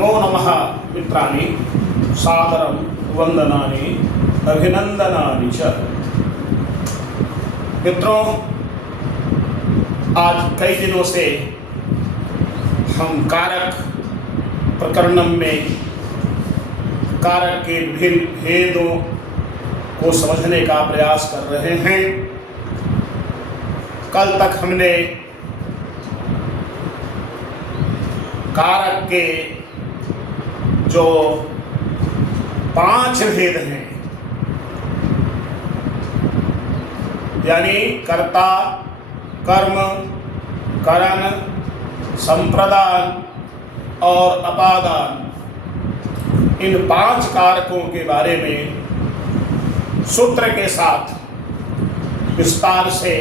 नमो नमः मित्राणि सादरं वंदनानि अभिनंदनानि च। मित्रों, आज कई दिनों से हम कारक प्रकरणम में कारक के विभिन्न भेदों को समझने का प्रयास कर रहे हैं। कल तक हमने कारक के जो 5 भेद हैं, यानी कर्ता, कर्म, करण, संप्रदान और अपादान, इन 5 कारकों के बारे में सूत्र के साथ विस्तार से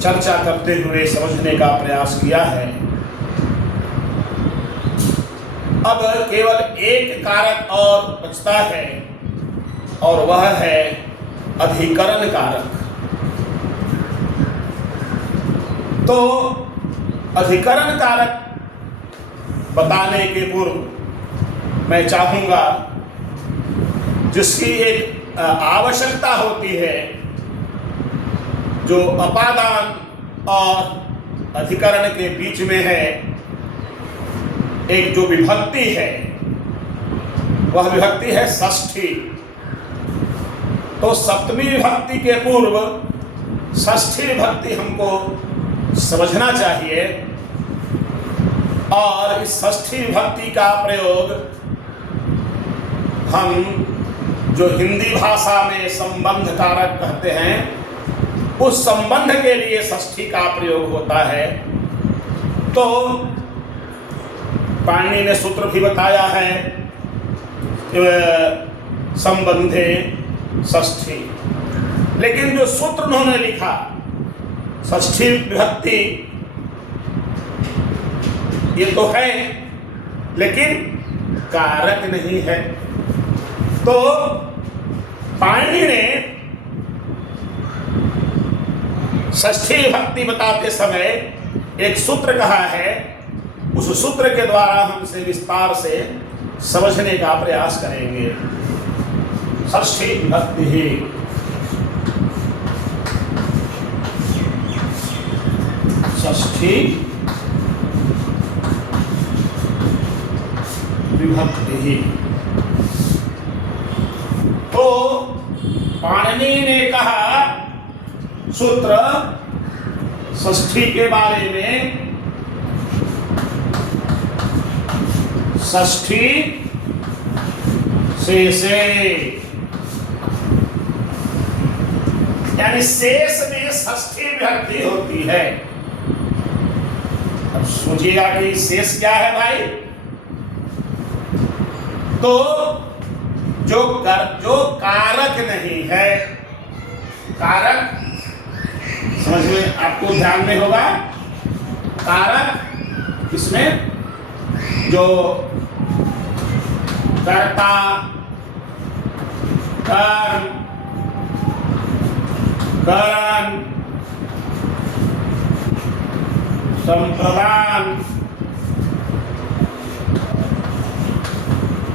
चर्चा करते हुए समझने का प्रयास किया है। अब केवल एक कारक और बचता है और वह है अधिकरण कारक। तो अधिकरण कारक बताने के पूर्व मैं चाहूंगा, जिसकी एक आवश्यकता होती है, जो अपादान और अधिकरण के बीच में है, एक जो विभक्ति है, वह विभक्ति है षष्ठी। तो सप्तमी विभक्ति के पूर्व षष्ठी विभक्ति हमको समझना चाहिए, और इस षष्ठी विभक्ति का प्रयोग हम जो हिंदी भाषा में संबंध कारक कहते हैं, उस संबंध के लिए षष्ठी का प्रयोग होता है। तो पाणिनि ने सूत्र भी बताया है, संबंधे षष्ठी। लेकिन जो सूत्र उन्होंने लिखा, षष्ठी विभक्ति ये तो है, लेकिन कारक नहीं है। तो पाणिनि ने षष्ठी विभक्ति बताते समय एक सूत्र कहा है, उस सूत्र के द्वारा हम इसे विस्तार से समझने का प्रयास करेंगे। षष्ठी विभक्ति ही षष्ठी विभक्ति ही। तो पाणिनि ने कहा सूत्र षष्ठी के बारे में, षष्ठी शेषे, यानी शेष में षष्ठी विभक्ति होती है। अब सोचिएगा कि शेष क्या है भाई। तो जो कारक नहीं है, कारक समझ में आपको ध्यान में होगा, कारक इसमें जो कर्ता, कर्म, करण, संप्रदान,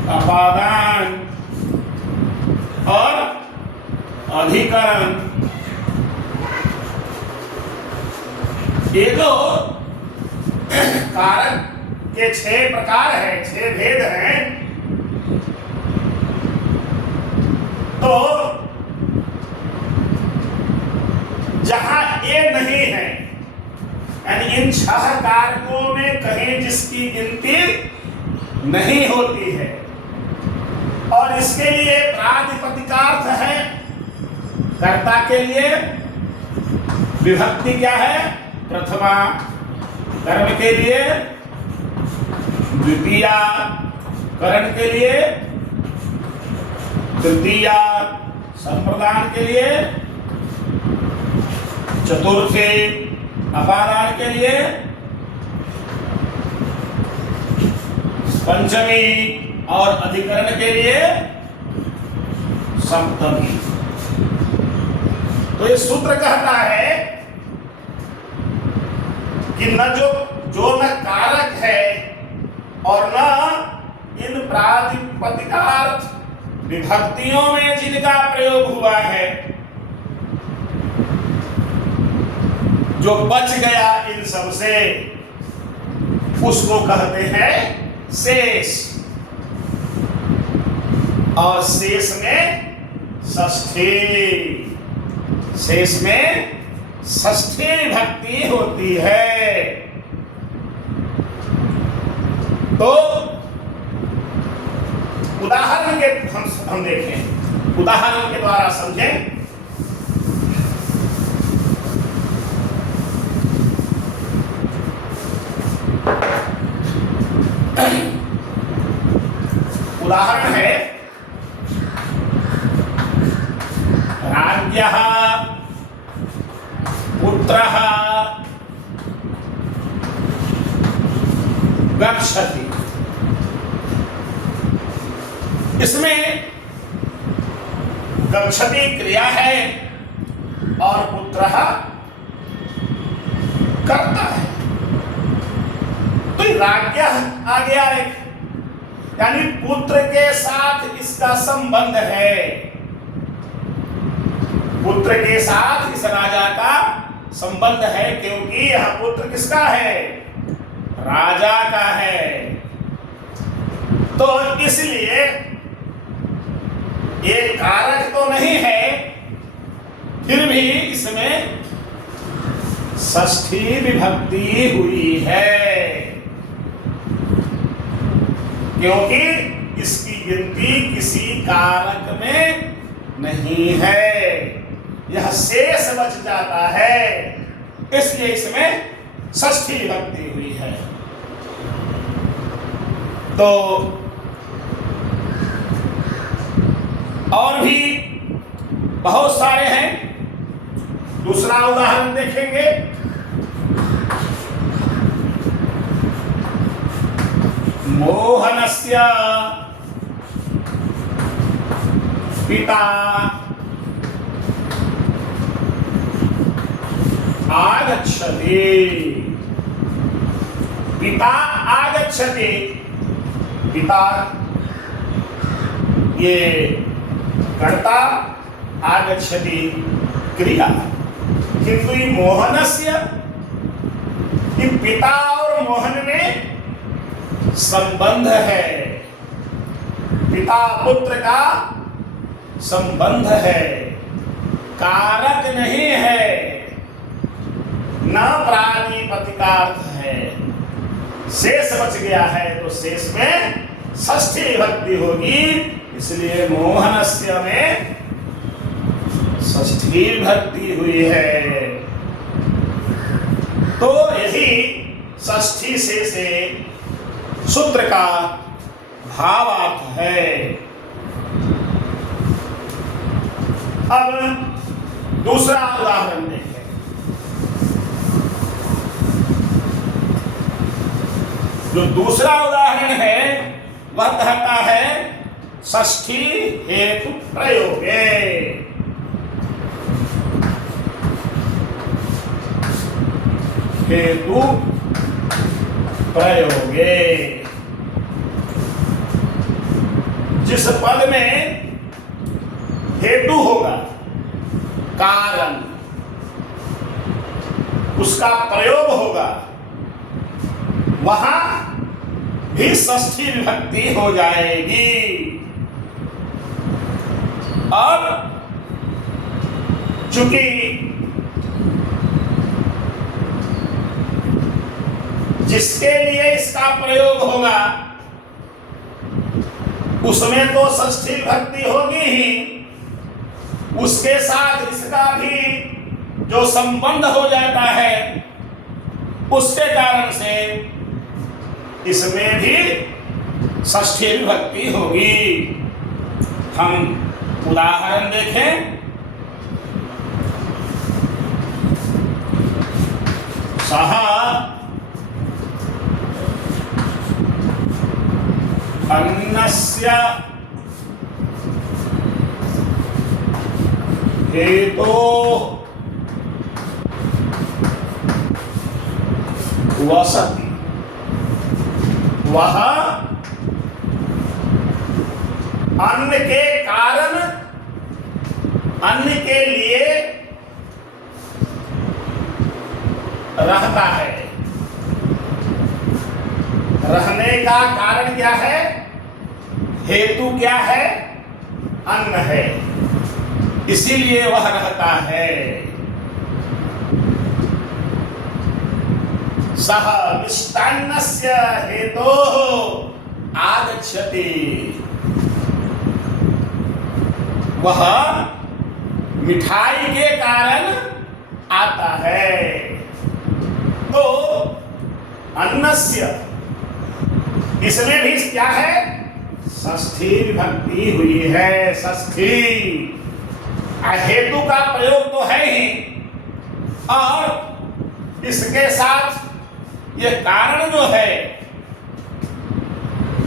अपादान और अधिकरण, ये जो कारक के 6 प्रकार हैं, 6 भेद हैं। तो जहां ये नहीं है, यानी इन 6 कारकों में कहीं जिसकी गिनती नहीं होती है, और इसके लिए प्रातिपदिकार्थ है, कर्ता के लिए विभक्ति क्या है, प्रथमा, कर्म के लिए द्वितीया, करण के लिए तृतीया, संप्रदान के लिए चतुर्थी, अपादान के लिए पंचमी और अधिकरण के लिए सप्तमी। तो ये सूत्र कहता है कि न जो न कारक है और न अर्थात विभक्तियों में जिनका प्रयोग हुआ है, जो बच गया इन सब से, उसको कहते हैं शेष। और शेष में षष्ठी, शेष में षष्ठी विभक्ति होती है। तो उदाहरण के हम देखें, उदाहरण के द्वारा समझें। उदाहरण है राज्ञः पुत्रः गच्छति। इसमें गच्छति क्रिया है और पुत्रः करता है। तो राज्ञः आ गया एक, यानी पुत्र के साथ इसका संबंध है। पुत्र के साथ इस राजा का संबंध है, क्योंकि यह पुत्र किसका है? राजा का है। तो इसलिए ये कारक तो नहीं है, फिर भी इसमें षष्ठी विभक्ति हुई है, क्योंकि इसकी गिनती किसी कारक में नहीं है, यह शेष बच जाता है, इसलिए इसमें षष्ठी विभक्ति हुई है। तो और भी बहुत सारे हैं। दूसरा उदाहरण देखेंगे। मोहनस्य पिता आगच्छति। पिता आगच्छति, पिता ये कर्ता, आगच्छति क्रिया। किंतु मोहनस्य, पिता और मोहन में संबंध है, पिता पुत्र का संबंध है, कारक नहीं है, न प्रातिपदिकार्थ है, शेष बच गया है। तो शेष में षष्ठी विभक्ति होगी, इसलिए मोहनस्य में षष्ठी विभक्ति हुई है। तो यही षष्ठी से सूत्र का भावार्थ है। अब दूसरा उदाहरण देखें। जो दूसरा उदाहरण है वह कहता है षष्ठी हेतु प्रयोगे। हेतु प्रयोगे, जिस पद में हेतु होगा, कारण, उसका प्रयोग होगा, वहां भी षष्ठी विभक्ति हो जाएगी। अब चूंकि जिसके लिए इसका प्रयोग होगा उसमें तो षष्ठी विभक्ति होगी ही, उसके साथ इसका भी जो संबंध हो जाता है उसके कारण से इसमें भी षष्ठी विभक्ति होगी। हम उदाहरण देखें। सः अन्नस्य हेतोः वसति। वह अन्न के कारण, अन्न के लिए रहता है। रहने का कारण क्या है? हेतु क्या है? अन्न है, इसीलिए वह रहता है। सह मिष्टान्नस्य हेतोः आगच्छति। वह मिठाई के कारण आता है। तो अन्नस्य, इसमें भी क्या है? षष्ठी विभक्ति हुई है। षष्ठी हेतु का प्रयोग तो है ही, और इसके साथ ये कारण जो है,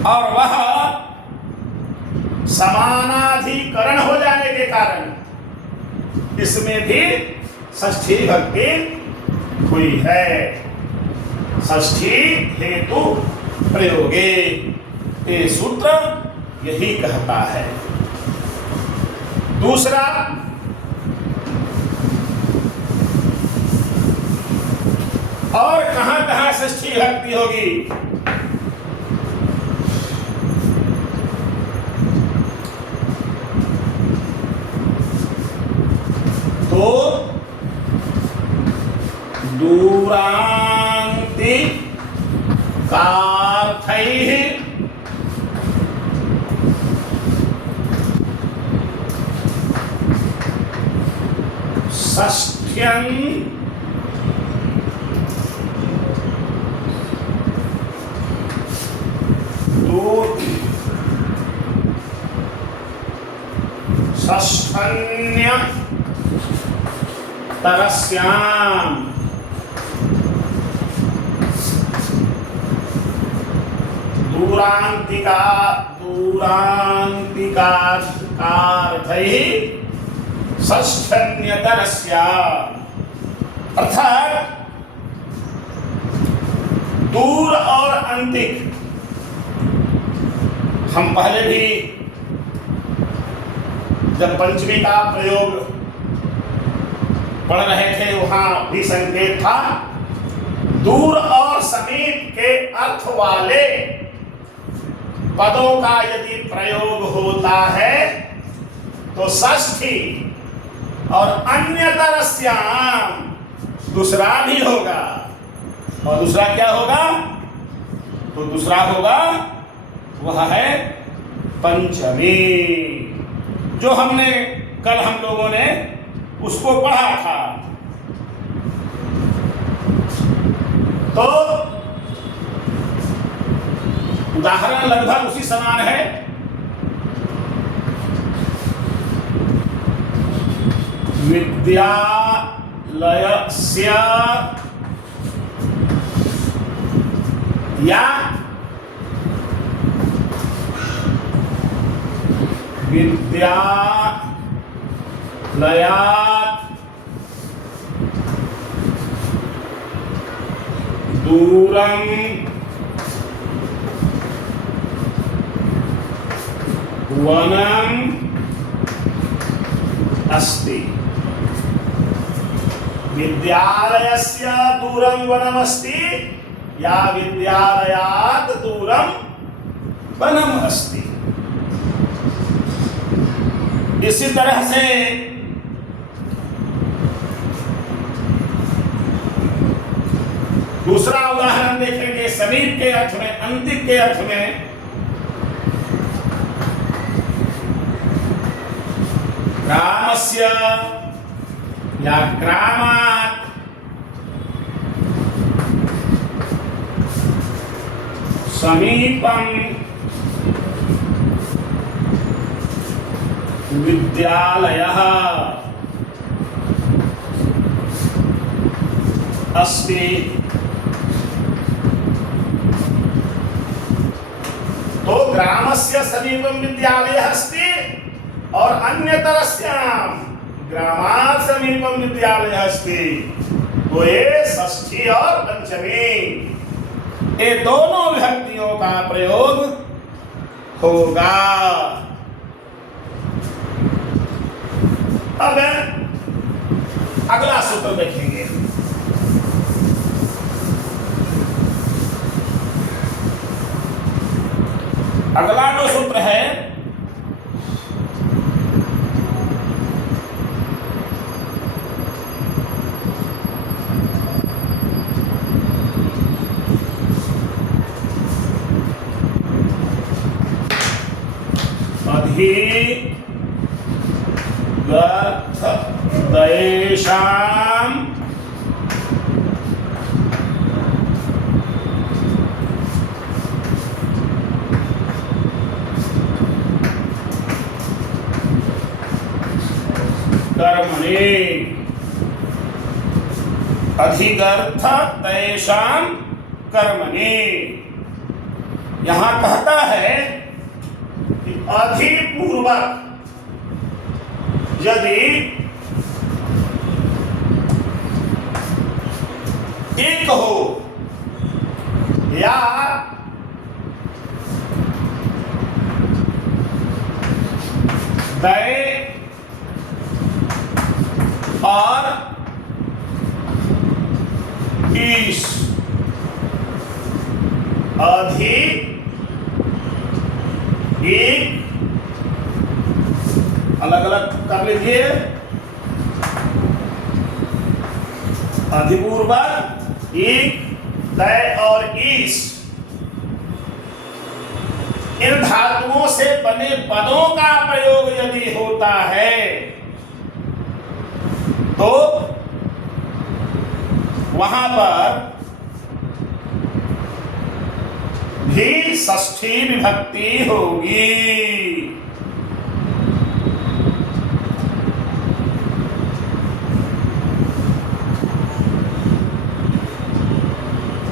और वह समानाधिकरण हो जाने के कारण इसमें भी षष्ठी विभक्ति हुई है। षष्ठी हेतु प्रयोगे, ये सूत्र यही कहता है। दूसरा, और कहां-कहां षष्ठी विभक्ति होगी? तो दूरांति कार्थैः षष्ठ्यं षष्ठन्य तरस्याम दूरांतिका दूरांतिकार्थैः षष्ठन्यतरस्याम, अर्थात दूर और अंतिक। हम पहले भी जब पंचमी का प्रयोग पढ़ रहे थे, वहां भी संकेत था। दूर और समीप के अर्थ वाले पदों का यदि प्रयोग होता है तो षष्ठी, और अन्यतरस्याम दूसरा भी होगा। और दूसरा क्या होगा? तो दूसरा होगा वह है पंचमी, जो हमने कल हम लोगों ने उसको पढ़ा था। तो उदाहरण लगभग उसी समान है। विद्यालयस्य या विद्यालयात् दूरं वनम् अस्ति। विद्यालयस्य दूरं वनम् अस्ति या विद्यालयात् दूरं वनम् अस्ति। इसी तरह से दूसरा उदाहरण देखेंगे समीप के अर्थ में, अंतिक के अर्थ में। ग्रामस्य या ग्रामात् समीपं विद्यालयः अस्ति। तो ग्रामस्य समीपं विद्यालयः अस्ति और अन्यतरस्यां ग्रामात् समीपं विद्यालयः अस्ति। तो ये षष्ठी और पंचमी, ये दोनों विभक्तियों का प्रयोग होगा। अब अगला सूत्र देखेंगे। अगला जो सूत्र है अधिगर्थदेशाम कर्मणि। अधिगर्थदेशाम कर्मणि, यहां कहता है कि अधिपूर्वक यदि एक हो या दय और ईश अधि एक अलग अलग कर लीजिए। अधिपूर्वक एक दय और ईश, इन धातुओं से बने पदों का प्रयोग यदि होता है तो वहां पर भी षष्ठी विभक्ति होगी।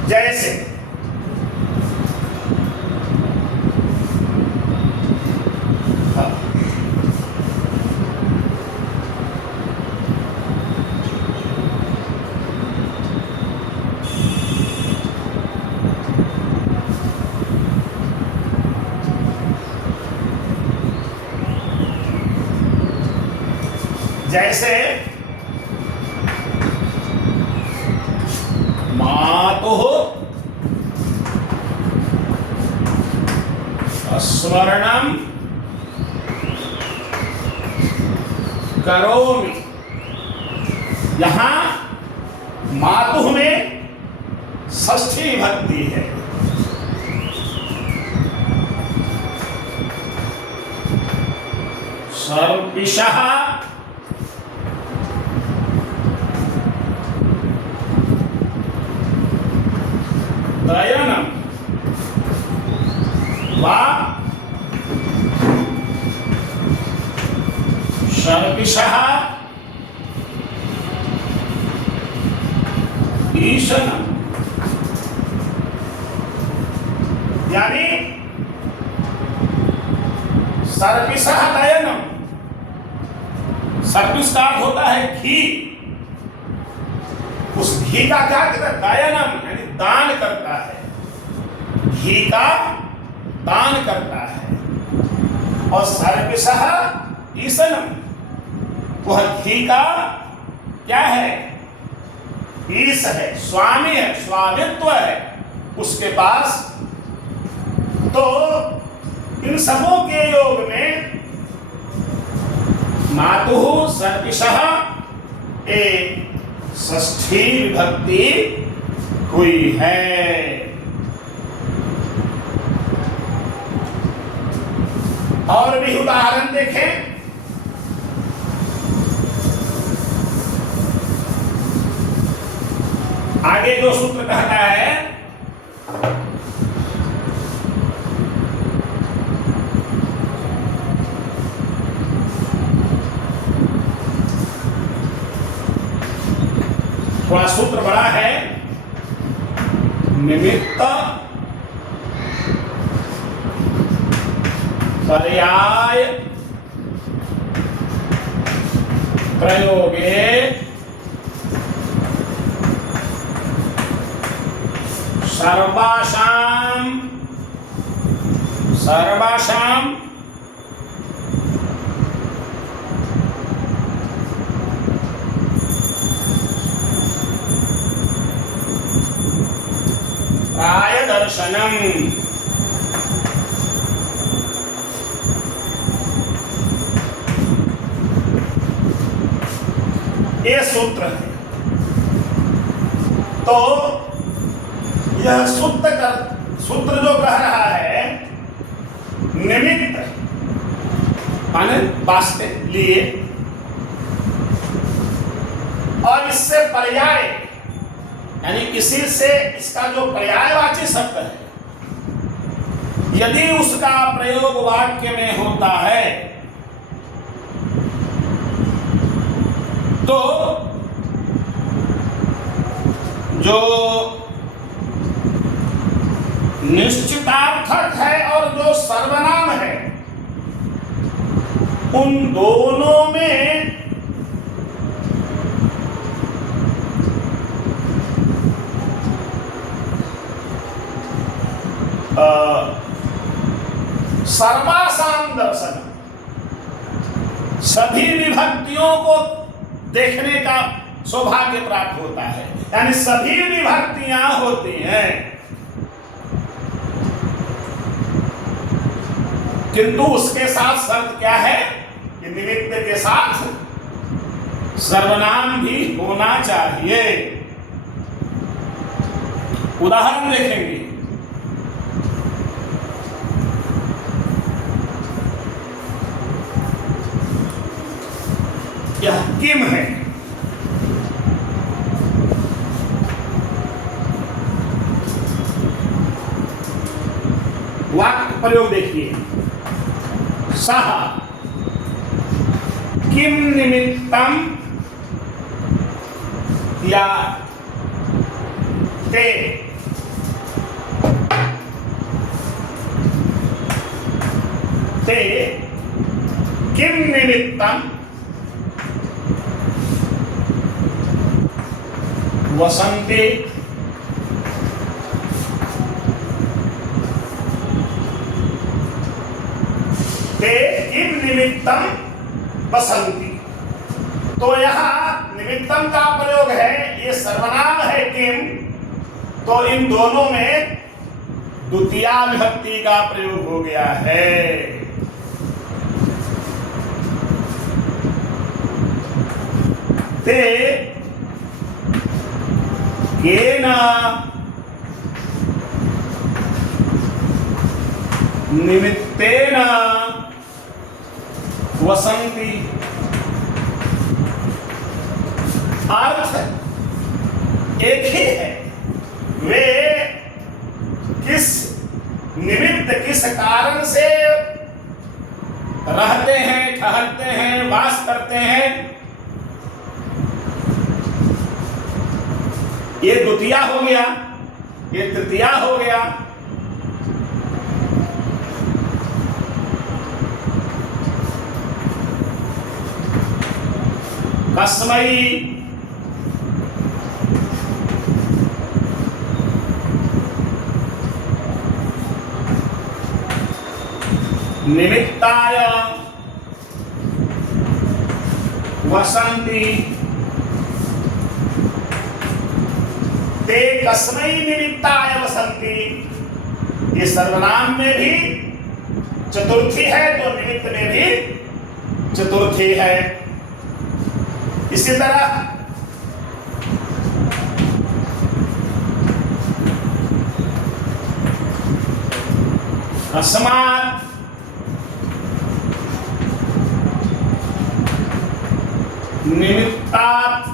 जैसे जैसे मातुः स्मरणं करोमि, यहां मातुः में षष्ठी विभक्ति है। सर्पिषः दयनम वा सर्पिषः ईशनम, यानी सर्पिषः दयनम, सर्पिष का अर्थ होता है घी, उस घी का क्या कहता है? दयनम, यानी दान करता है, घी का दान करता है। और सर्पिषः ईशनम, वह घी का क्या है? ईश है, स्वामी है, स्वामित्व है उसके पास। तो इन सबों के योग में मातुः सर्पिषः एक षष्ठी विभक्ति हुई है। और भी उदाहरण देखें। आगे जो सूत्र कहता है थोड़ा सूत्र बड़ा है, निमित्त पर्याय प्रयोगे सर्वासाम दर्शनम। ये सूत्र है। तो यह सूत्र जो कह रहा है निमित्त माने वास्ते लिए, और इससे पर्याय यानी इसी से इसका जो पर्यायवाची शब्द है यदि उसका प्रयोग वाक्य में होता है तो जो निश्चितार्थक है और जो सर्वनाम है उन दोनों में सर्वासाम दर्शन, सभी विभक्तियों को देखने का सौभाग्य प्राप्त होता है, यानी सभी विभक्तियां होती हैं, किंतु उसके साथ शर्त क्या है कि निमित्त के साथ सर्वनाम भी होना चाहिए। उदाहरण देखेंगे। यह किम है, वाक्य प्रयोग देखिए। सह किम निमित्तम या ते किम निमित्तम वसन्ते ते किम निमित्तम वसन्ति। तो यहाँ निमित्तम का प्रयोग है, ये सर्वनाम है किम, तो इन दोनों में द्वितीया विभक्ति का प्रयोग हो गया है। ते केन निमित्तेन वसन्ति। अर्थ एक ही है, वे किस निमित्त किस कारण से रहते हैं, ठहरते हैं, वास करते हैं, ये द्वितीया हो गया, ये तृतीया हो गया। कस्मै निमित्ताय वसन्ति। ते कस्मै निमित्ताय वसन्ति, ये सर्वनाम में भी चतुर्थी है तो निमित्त में भी चतुर्थी है। इसी तरह अस्मात् निमित्तात्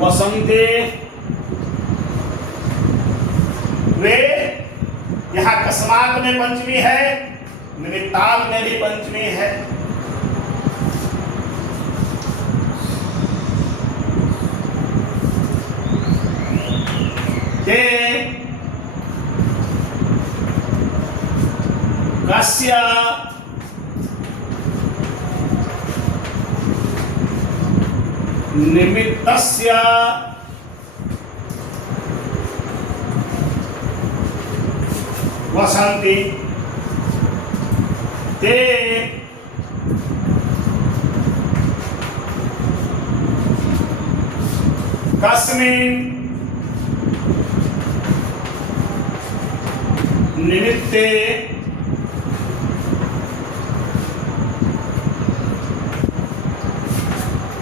वसन्ते, वे यहाँ कस्मात् में पंचमी है, निमित्तात् में भी पंचमी है। ते कस्य निमित्तस्य वसन्ति। ते कस्मिन् निमित्ते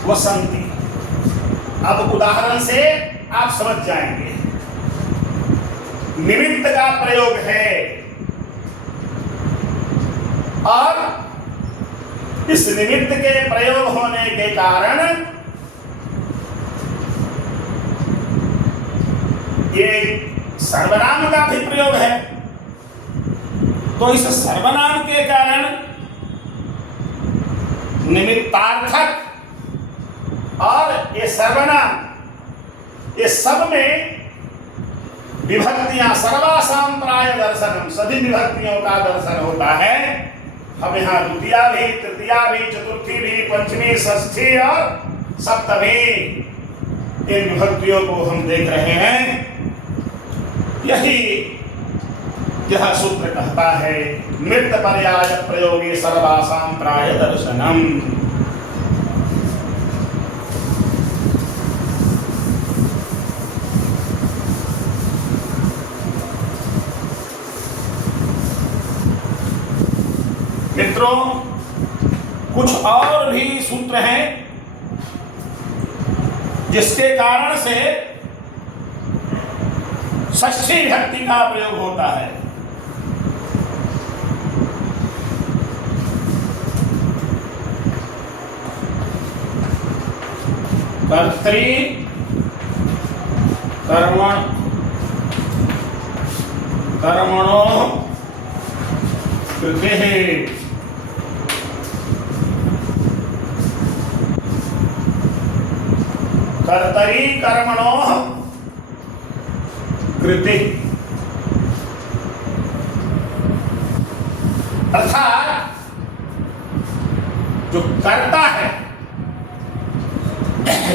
वसंती। अब उदाहरण से आप समझ जाएंगे। निमित्त का प्रयोग है और इस निमित्त के प्रयोग होने के कारण ये सर्वनाम का भी प्रयोग है। तो इस सर्वनाम के कारण निमित्तार्थक और ये सर्वनाम, ये सब में विभक्तियां, सर्वासाम प्राय दर्शनम, सभी विभक्तियों का दर्शन होता है। हम यहाँ द्वितीया भी, तृतीया भी, चतुर्थी भी, पंचमी, षष्ठी और सप्तमी, इन विभक्तियों को हम देख रहे हैं। यही यह सूत्र कहता है मृत पर्याय प्रयोगे सर्वासाम प्राय दर्शनम। मित्रों, कुछ और भी सूत्र हैं जिसके कारण से षष्ठी विभक्ति का प्रयोग होता है। कर्तृ कर्मण कर्मणो कृते कर्तरी कर्मणो कृति। अर्थात जो कर्ता है,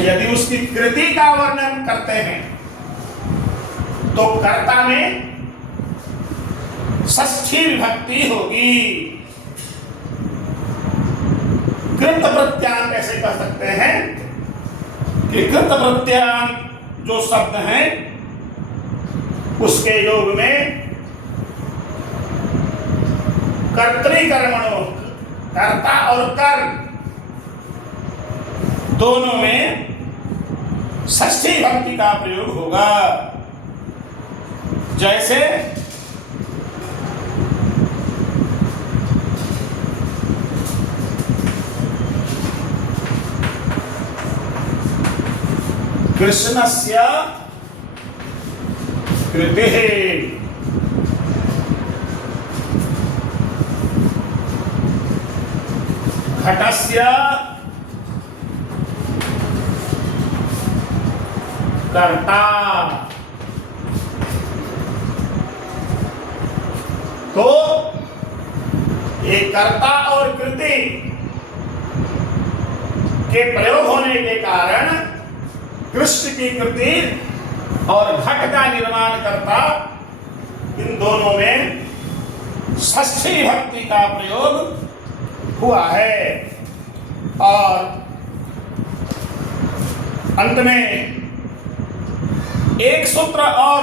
यदि उसकी कृति का वर्णन करते हैं तो कर्ता में षष्ठी विभक्ति होगी। कृत प्रत्यान कैसे कह सकते हैं कि कृत प्रत्यान जो शब्द हैं उसके योग में कर्तृकर्मणों, कर्ता और कर्म दोनों में षष्ठी विभक्ति का प्रयोग होगा। जैसे कृष्णस्य कृतिः, घटस्य कर्ता। तो ये कर्ता और कृति के प्रयोग होने के कारण कृष्ण की कृति और घट का निर्माण करता, इन दोनों में षष्ठी विभक्ति का प्रयोग हुआ है। और अंत में एक सूत्र और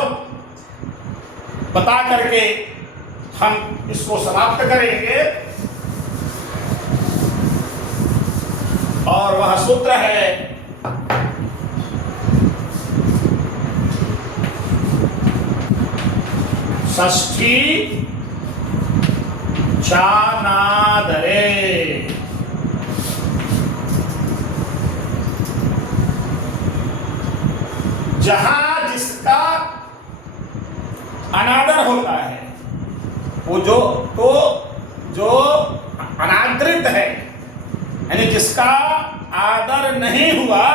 बता करके हम इसको समाप्त करेंगे, और वह सूत्र है षष्ठी चानादरे। जहां जिसका अनादर होता है, वो जो अनादृत है, यानी जिसका आदर नहीं हुआ,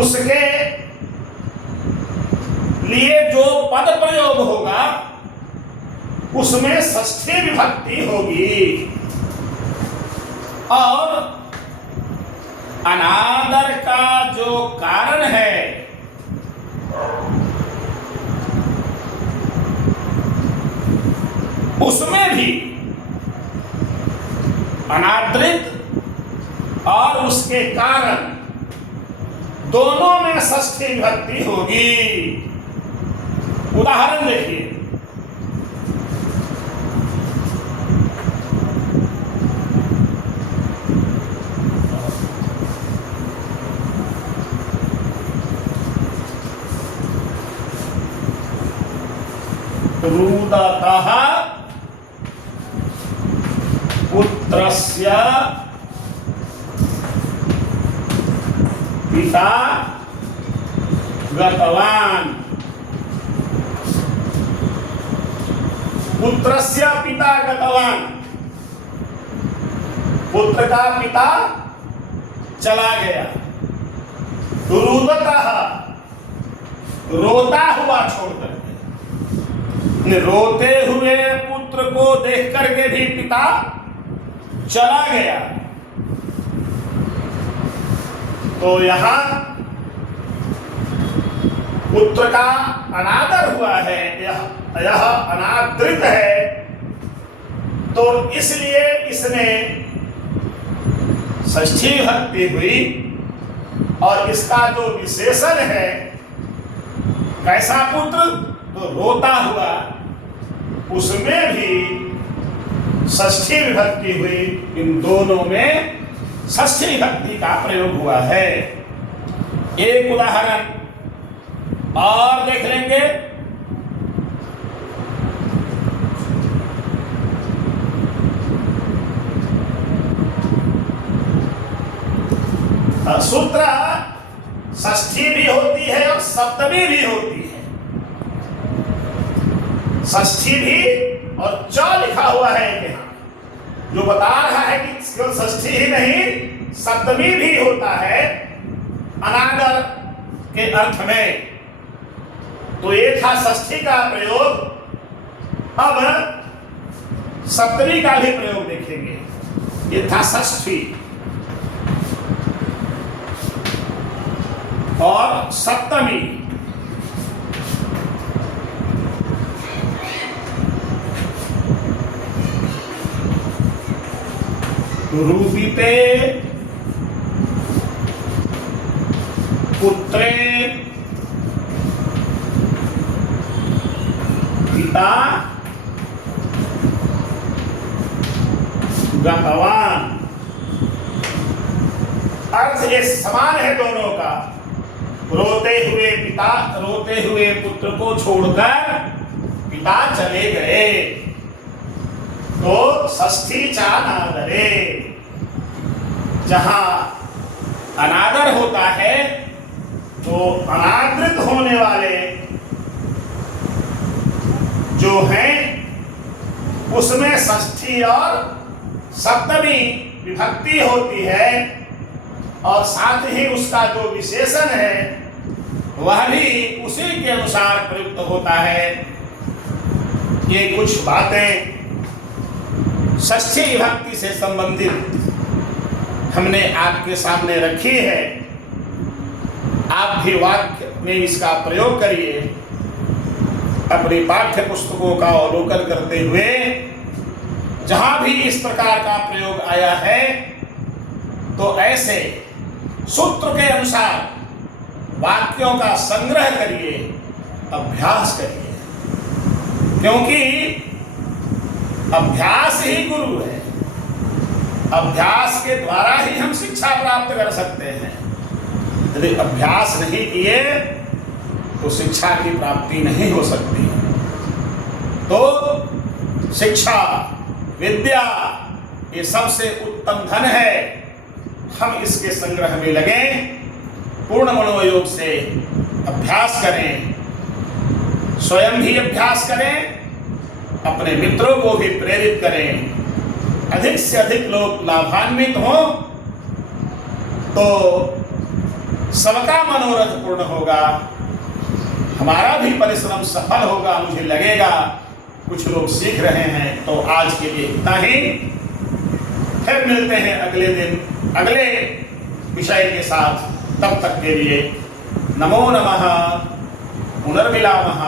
उसके लिए जो पद प्रयोग होगा उसमें षष्ठी विभक्ति होगी। और अनादर का जो कारण है उसमें भी अनादृत और उसके कारण दोनों में षष्ठी विभक्ति होगी। उदाहरण देखिए, रुदतः पुत्रस्य पिता गतवान। पुत्रस्य पिता गतवान, पुत्र का पिता चला गया। रुदतः, रोता हुआ छोड़ करके, रोते हुए पुत्र को देख करके भी पिता चला गया। तो यहां पुत्र का अनादर हुआ है, यह अनादृत है, तो इसलिए इसने षष्ठी विभक्ति हुई। और इसका जो विशेषण है, कैसा पुत्र, तो रोता हुआ, उसमें भी षष्ठी विभक्ति हुई। इन दोनों में षष्ठी विभक्ति का प्रयोग हुआ है। एक उदाहरण और देख लेंगे। सूत्र षष्ठी भी होती है और सप्तमी भी होती है। षष्ठी भी और च लिखा हुआ है यहाँ, जो बता रहा है कि केवल षष्ठी ही नहीं, सप्तमी भी होता है अनादर के अर्थ में। तो ये था षष्ठी का प्रयोग। अब सप्तमी का भी प्रयोग देखेंगे। ये था षष्ठी और सप्तमी। रूपिते पुत्रे पिता गतवान। अर्थ ये समान है दोनों का। रोते हुए पिता, रोते हुए पुत्र को छोड़कर पिता चले गए। तो षष्ठी चानादरे, जहां अनादर होता है तो अनादृत होने वाले जो हैं उसमें षष्ठी और सप्तमी विभक्ति होती है, और साथ ही उसका जो विशेषण है वह भी उसी के अनुसार प्रयुक्त होता है। ये कुछ बातें षष्ठी विभक्ति से संबंधित हमने आपके सामने रखी है। आप भी वाक्य में इसका प्रयोग करिए। अपनी पाठ्य पुस्तकों का अवलोकन करते हुए जहां भी इस प्रकार का प्रयोग आया है तो ऐसे सूत्र के अनुसार वाक्यों का संग्रह करिए, अभ्यास करिए, क्योंकि अभ्यास ही गुरु है। अभ्यास के द्वारा ही हम शिक्षा प्राप्त कर सकते हैं। यदि अभ्यास नहीं किए तो शिक्षा की प्राप्ति नहीं हो सकती। तो शिक्षा, विद्या ये सबसे उत्तम धन है। हम इसके संग्रह में लगे, पूर्ण मनोयोग से अभ्यास करें, स्वयं भी अभ्यास करें, अपने मित्रों को भी प्रेरित करें। अधिक से अधिक लोग लाभान्वित हों तो सबका मनोरथ पूर्ण होगा, हमारा भी परिश्रम सफल होगा। मुझे लगेगा कुछ लोग सीख रहे हैं। तो आज के लिए इतना ही। फिर मिलते हैं अगले दिन अगले विषय के साथ। तब तक के लिए नमो नमः, पुनर्मिलामः।